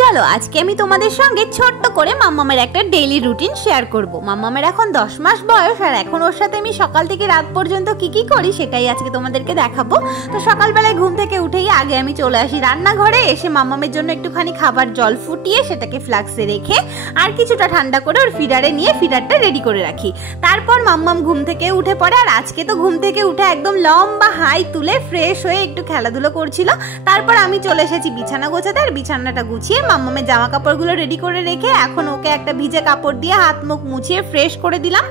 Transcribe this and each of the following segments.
চলো আজকে আমি তোমাদের সঙ্গে ছোট্ট করে মাম্মামের একটা ডেইলি রুটিন শেয়ার করব। মাম্মামের এখন 10 মাস বয়স, আর এখন ওর সাথে আমি সকাল থেকে রাত পর্যন্ত কি করি সেটাই আজকে তোমাদেরকে দেখাবো। তো সকালবেলায় ঘুম থেকে উঠেই আগে আমি চলে আসি রান্নাঘরে, এসে মাম্মামের জন্য একটুখানি খাবার জল ফুটিয়ে সেটাকে ফ্লাক্সে রেখে আর কিছুটা ঠান্ডা করে ওর ফিডারে নিয়ে ফিডারটা রেডি করে রাখি। তারপর মাম্মাম ঘুম থেকে উঠে পড়ে, আর আজকে তো ঘুম থেকে উঠে একদম লম্বা হাই তুলে ফ্রেশ হয়ে একটু খেলাধুলো করছিল। তারপর আমি চলে এসেছি বিছানা গোছাতে, আর বিছানাটা গুছিয়ে মাম্মামের জামা কাপড়গুলো রেডি করে রেখে এখন ওকে একটা ভিজে কাপড় দিয়ে হাত মুখ মুছিয়ে ফ্রেশ করে দিলাম।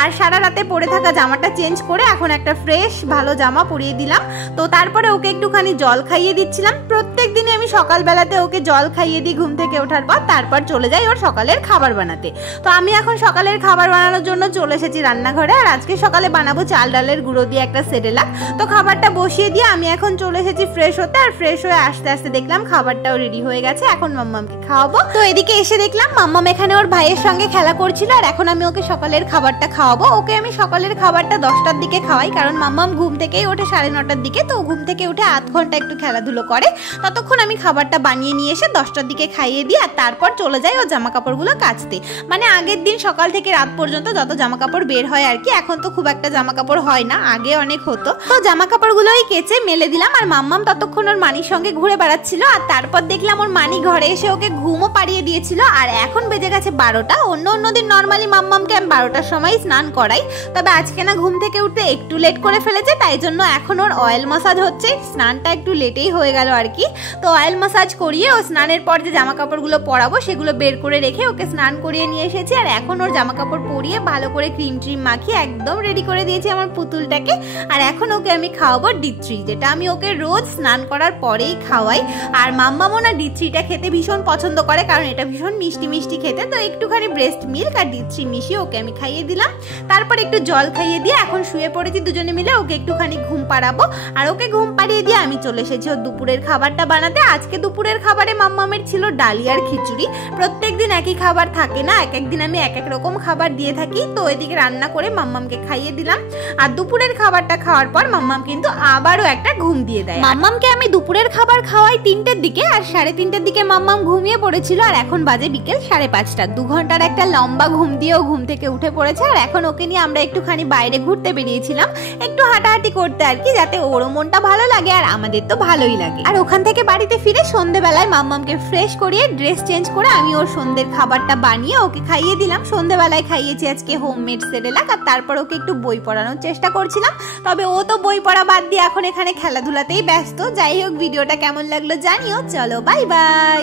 আর সারা রাতে পরে থাকা জামাটা চেঞ্জ করে এখন একটা ফ্রেশ ভালো জামা পরিয়ে দিলাম। তো তারপরে ওকে একটুখানি জল খাইয়ে দিচ্ছিলাম। প্রত্যেক দিনে আমি সকালবেলাতে ওকে জল খাইয়ে দিই ঘুম থেকে ওঠার পর, তারপর চলে যাই ওর সকালের খাবার বানাতে। তো আমি এখন সকালের খাবার বানানোর জন্য চলে এসেছি রান্নাঘরে, আর আজকে সকালে বানাবো চাল ডালের গুঁড়ো দিয়ে একটা সেরেলাক। তো খাবারটা বসিয়ে দিয়ে আমি এখন চলে এসেছি ফ্রেশ হতে, আর ফ্রেশ হয়ে আস্তে আস্তে দেখলাম খাবারটাও রেডি হয়ে গেছে, এখন মাম্মামকে খাওয়াবো। তো এদিকে এসে দেখলাম মাম্মাম এখানে ওর ভাইয়ের সঙ্গে খেলা করছিল, আর এখন আমি ওকে সকালের খাবারটা খাওয়াবো। ওকে আমি সকালের খাবারটা 10টার দিকে খাওয়াই, কারণ মাম্মাম ঘুম থেকেই ওঠে 9:30টার দিকে। তো ঘুম থেকে উঠে আধ ঘন্টা একটু খেলাধুলো করে, ততক্ষণ আমি খাবারটা বানিয়ে নিয়ে এসে 10টার দিকে খাইয়ে দিই, আর তারপর চলে যাই ও জামা কাপড়গুলো কাচতে। মানে আগের দিন সকাল থেকে রাত পর্যন্ত যত জামা কাপড় বের হয় আর কি, এখন তো খুব একটা জামা কাপড় হয় না, আগে অনেক হতো। তো জামা কাপড়গুলোই কেচে মেলে দিলাম, আর মাম্মাম ততক্ষণ ওর মানির সঙ্গে ঘুরে বেড়াচ্ছিল। আর তারপর দেখলাম ওর মানি ঘরে এসে ওকে ঘুমও পাড়িয়ে দিয়েছিল। আর এখন বেজে গেছে 12টা। অন্য দিন নর্মালি মাম্মামকে আমি 12টার সময় স্নান করাই, তবে আজকে না ঘুম থেকে উঠতে একটু লেট করে ফেলেছে, তাই জন্য এখন ওর অয়েল ম্যাসাজ হচ্ছে। স্নানটা একটু লেটেই হয়ে গেল আর কি। তো অয়েল ম্যাসাজ করিয়ে ও স্নানের পর যে জামা কাপড়গুলো পরাবো সেগুলো বের করে রেখে ওকে স্নান করিয়ে নিয়ে এসেছি। আর এখন ওর জামা কাপড় পরিয়ে ভালো করে ক্রিম ট্রিম মাখিয়ে একদম রেডি করে দিয়েছি আমার পুতুলটাকে। আর এখন ওকে আমি খাওয়াবো ডিথ্রি, যেটা আমি ওকে রোজ স্নান করার পরেই খাওয়াই। আর মাম্মামও না ডিথ্রিটা খেতে ভীষণ পছন্দ করে, কারণ এটা ভীষণ মিষ্টি মিষ্টি খেতে। তো একটুখানি ব্রেস্ট মিল্ক আর ডিথ্রি মিশিয়ে ওকে আমি খাইয়ে দিলাম। তারপর একটু জল খাইয়ে দিয়ে এখন শুয়ে পড়েছি দুজনে মিলে। ওকে একটুখানি ঘুম পাড়াবো, আর ওকে ঘুম পাড়িয়ে দিয়ে আমি চলে এসেছি ওর দুপুরের খাবারটা বানাতে। আজকে দুপুরের খাবারে মাম্মামের ছিল ডালি আর খিচুড়ি। প্রত্যেকদিন একই খাবার থাকে না, এক একদিন আমি এক এক রকম খাবার দিয়ে থাকি। তো এদিকে রান্না করে মাম্মামকে খাইয়ে দিলাম, আর দুপুরের খাবারটা খাওয়ার পর মাম্মাম কিন্তু আবারও একটা ঘুম দিয়ে দেয়। মাম্মামকে আমি দুপুরের খাবার খাওয়াই 3টের দিকে, আর 3:30টার দিকে মাম্মাম ঘুমিয়ে পড়েছিল। আর এখন বাজে বিকেল 5:30। 2 ঘন্টার একটা লম্বা ঘুম দিয়েও ঘুম থেকে উঠে পড়েছে। আর এখন ওকে নিয়ে আমরা একটুখানি বাইরে ঘুরতে বেরিয়েছিলাম, একটু হাঁটাহাঁটি করতে আর কি, যাতে ওরও মনটা ভালো লাগে আর আমাদের তো ভালোই লাগে। আর ওখান থেকে বাড়িতে ফিরে সন্ধ্যেবেলায় মাম্মামকে ফ্রেশ করিয়ে ড্রেস চেঞ্জ করে আমি ওর সন্ধ্যের খাবারটা বানিয়ে ওকে খাইয়ে দিলাম। সন্ধ্যেবেলায় খাইয়েছি আজকে হোমমেড সেরেলাক, আর তারপর ওকে একটু বই পড়ানোর চেষ্টা করছিলাম, তবে ও তো বই পড়া বাদ দিয়ে এখন এখানে খেলাধুলাতেই ব্যস্ত। যাই হোক, ভিডিওটা কেমন লাগলো জানিও। চলো বাই বাই।